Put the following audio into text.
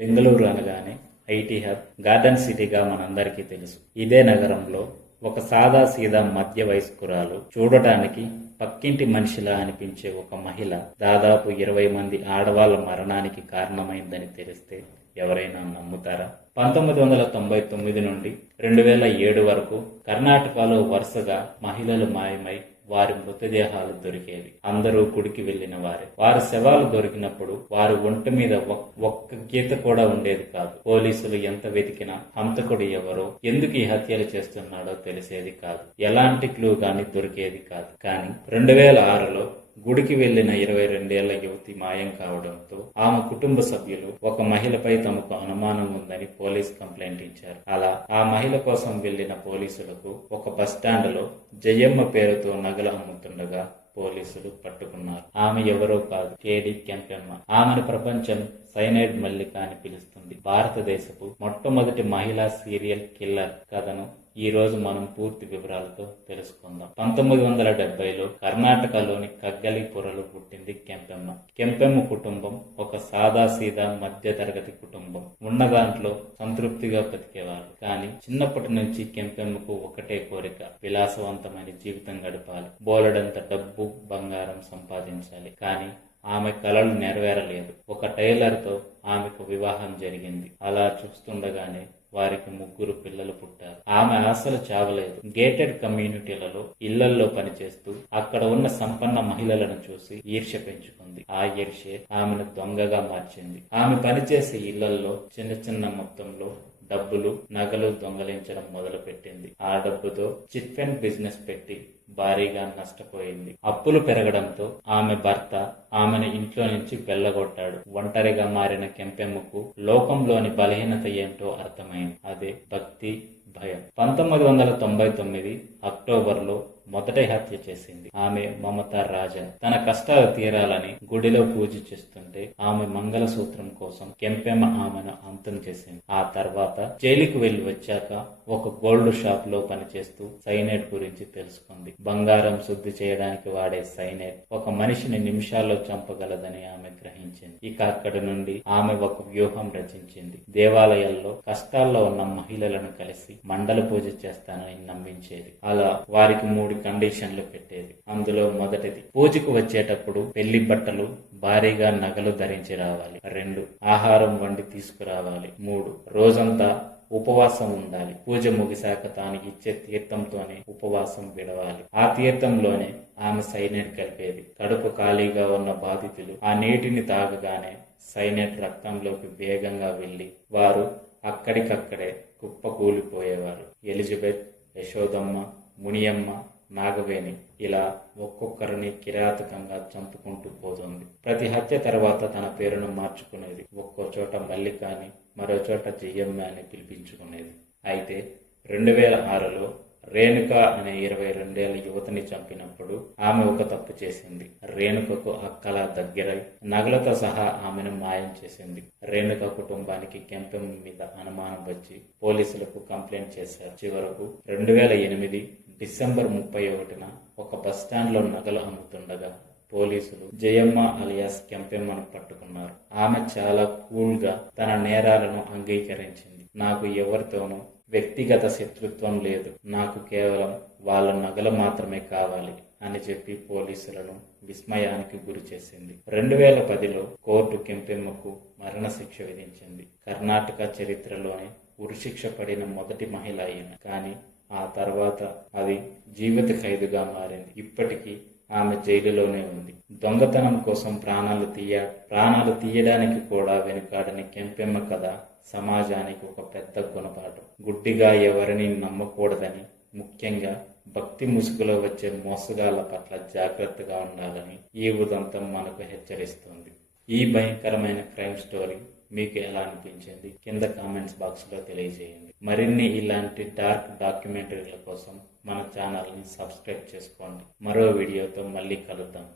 బెంగళూరు అనగానే IT hub, garden సిటీగా మనందరికీ తెలుసు. ఇదే నగరంలో ఒక సాదాసీదా మధ్య వయస్కురాలు, చూడటానికి పక్కింటి మనిషిలా అనిపించే ఒక మహిళ దాదాపు 20 మంది ఆడవాళ్ల మరణానికి కారణమైందని తెలిస్తే ఎవరైనా నమ్ముతారా? 1999 నుండి 2007 వరకు కర్ణాటకలో వరుసగా మహిళలు మాయమై వారి మృతదేహాలు దొరికేవి. అందరూ గుడికి వెళ్లిన వారే. వారి శవాలు దొరికినప్పుడు వారి ఒంటి మీద ఒక్క గీత కూడా ఉండేది కాదు. పోలీసులు ఎంత వెతికినా హంతకుడు ఎవరో, ఎందుకు ఈ హత్యలు చేస్తున్నాడో తెలిసేది కాదు. ఎలాంటి క్లూ గాని దొరికేది కాదు. కానీ 2006లో గుడికి వెళ్లిన 22 ఏళ్ల యువతి మాయం కావడంతో ఆమె కుటుంబ సభ్యులు ఒక మహిళపై తమకు అనుమానం ఉందని పోలీస్ కంప్లైంట్ ఇచ్చారు. అలా ఆ మహిళ కోసం వెళ్లిన పోలీసులకు ఒక బస్టాండ్ లో జయమ్మ పేరుతో నగలు అమ్ముతుండగా పోలీసులు పట్టుకున్నారు. ఆమె ఎవరో కాదు, కేడి కెంపెమ్మ. ఆమెను ప్రపంచం సైనైడ్ మల్లిక అని పిలుస్తుంది. భారతదేశపు మొట్టమొదటి మహిళా సీరియల్ కిల్లర్ కథను ఈ రోజు మనం పూర్తి వివరాలతో తెలుసుకుందాం. 1970లో కర్ణాటకలోని కగ్గలిపురలో పుట్టింది కెంపెమ్మ. కెంపెమ్మ కుటుంబం ఒక సాదాసీదా మధ్య తరగతి కుటుంబం. ఉన్న దాంట్లో సంతృప్తిగా బతికేవారు. కానీ చిన్నప్పటి నుంచి కెంపెమ్మకు ఒకటే కోరిక, విలాసవంతమైన జీవితం గడపాలి, బోలెడంత డబ్బు బంగారం సంపాదించాలి. కానీ ఆమె కలలు నెరవేరలేదు. ఒక టైలర్తో ఆమెకు వివాహం జరిగింది. అలా చూస్తుండగానే వారికి 3 పిల్లలు పుట్టారు. ఆమె ఆశలు చావలేదు. గేటెడ్ కమ్యూనిటీలలో ఇళ్లల్లో పనిచేస్తూ అక్కడ ఉన్న సంపన్న మహిళలను చూసి ఈర్ష్య పెంచుకుంది. ఆ ఈర్ష్య ఆమెను దొంగగా మార్చింది. ఆమె పనిచేసే ఇళ్లల్లో చిన్న మొత్తంలో డబ్బులు, నగలు దొంగలించడం మొదలు పెట్టింది. ఆ డబ్బుతో చిట్ ఫండ్ బిజినెస్ పెట్టి భారీగా నష్టపోయింది. అప్పులు పెరగడంతో ఆమె భర్త ఆమెను ఇంట్లో నుంచి వెళ్ళగొట్టాడు. ఒంటరిగా మారిన కెంపెమ్మకు లోకంలోని బలహీనత ఏంటో అర్థమైంది. అదే భక్తి, భయం. 1999 అక్టోబర్లో మొదటి హత్య చేసింది. ఆమె మమతా రాజన్. తన కష్టాలు తీరాలని గుడిలో పూజ చేస్తుంటే ఆమె మంగళసూత్రం కోసం కెంపెమ్మ ఆమెను అంతం చేసింది. ఆ తర్వాత జైలుకు వెళ్లి వచ్చాక ఒక గోల్డ్ షాప్ లో పనిచేస్తూ సైనైడ్ గురించి తెలుసుకుంది. బంగారం శుద్ధి చేయడానికి వాడే సైనైడ్ ఒక మనిషిని నిమిషాల్లో చంపగలదని ఆమె గ్రహించింది. ఇక అక్కడి నుండి ఆమె ఒక వ్యూహం రచించింది. దేవాలయాల్లో కష్టాల్లో ఉన్న మహిళలను కలిసి మండల పూజ చేస్తానని నమ్మించేది. అలా వారికి 3 కండిషన్లు పెట్టేది. అందులో మొదటిది, పూజకు వచ్చేటప్పుడు పెళ్లి బట్టలు, భారీగా నగలు ధరించి రావాలి. 2, ఆహారం వండి తీసుకురావాలి. 3, రోజంతా ఉపవాసం ఉండాలి. పూజ ముగిశాక తాను ఇచ్చే తీర్థంతోనే ఉపవాసం విడవాలి. ఆ తీర్థంలోనే ఆమె సైనైడ్ కలిపేది. కడుపు ఖాళీగా ఉన్న బాధితులు ఆ నీటిని తాగగానే సైనైడ్ రక్తంలోకి వేగంగా వెళ్లి వారు అక్కడికక్కడే కుప్పకూలిపోయేవారు. ఎలిజబెత్, యశోదమ్మ, మునియమ్మ, నాగవేణి ఇలా ఒక్కొక్కరిని కిరాతకంగా చంపుకుంటూ పోతుంది. ప్రతి హత్య తర్వాత తన పేరును మార్చుకునేది. ఒక్కో చోట మల్లిక అని, మరో చోట జయమ్మ అని పిలిపించుకునేది. అయితే 2006లో రేణుక అనే 22 ఏళ్ల యువతిని చంపినప్పుడు ఆమె ఒక తప్పు చేసింది. రేణుకకు అక్కలా దగ్గరై నగలతో సహా ఆమెను మాయం చేసింది. రేణుక కుటుంబానికి కెంపెమ్మ మీద అనుమానం వచ్చి పోలీసులకు కంప్లైంట్ చేశారు. చివరకు 2008 డిసెంబర్ 31న ఒక బస్టాండ్ లో నగలు అమ్ముతుండగా పోలీసులు జయమ్మ అలియాస్ కెంపెమ్మను పట్టుకున్నారు. ఆమె చాలా కూల్ గా తన నేరాలను అంగీకరించింది. నాకు ఎవరితోనూ వ్యక్తిగత శత్రుత్వం లేదు, నాకు కేవలం వాళ్ళ నగలు మాత్రమే కావాలి అని చెప్పి పోలీసులను విస్మయానికి గురి చేసింది. 2010లో కోర్టు కెంపెమ్మకు మరణశిక్ష విధించింది. కర్ణాటక చరిత్రలోనే ఉరిశిక్ష పడిన మొదటి మహిళ అయిన. కానీ ఆ తర్వాత అది జీవిత ఖైదుగా మారింది. ఇప్పటికీ ఆమె జైలులోనే ఉంది. దొంగతనం కోసం ప్రాణాలు తీయడానికి కూడా వెనుకాడని కెంపెమ్మ కథ సమాజానికి ఒక పెద్ద గుణపాఠం. గుడ్డిగా ఎవరిని నమ్మకూడదని, ముఖ్యంగా భక్తి ముసుగులో వచ్చే మోసగాళ్ల పట్ల జాగ్రత్తగా ఉండాలని ఈ ఉదంతం మనకు హెచ్చరిస్తుంది. ఈ భయంకరమైన క్రైమ్ స్టోరీ మీకు ఎలా అనిపించింది కింద కామెంట్స్ బాక్స్ లో తెలియజేయండి. మరిన్ని ఇలాంటి డార్క్ డాక్యుమెంటరీల కోసం మన ఛానల్ని సబ్స్క్రైబ్ చేసుకోండి. మరో వీడియోతో మళ్ళీ కలుద్దాం.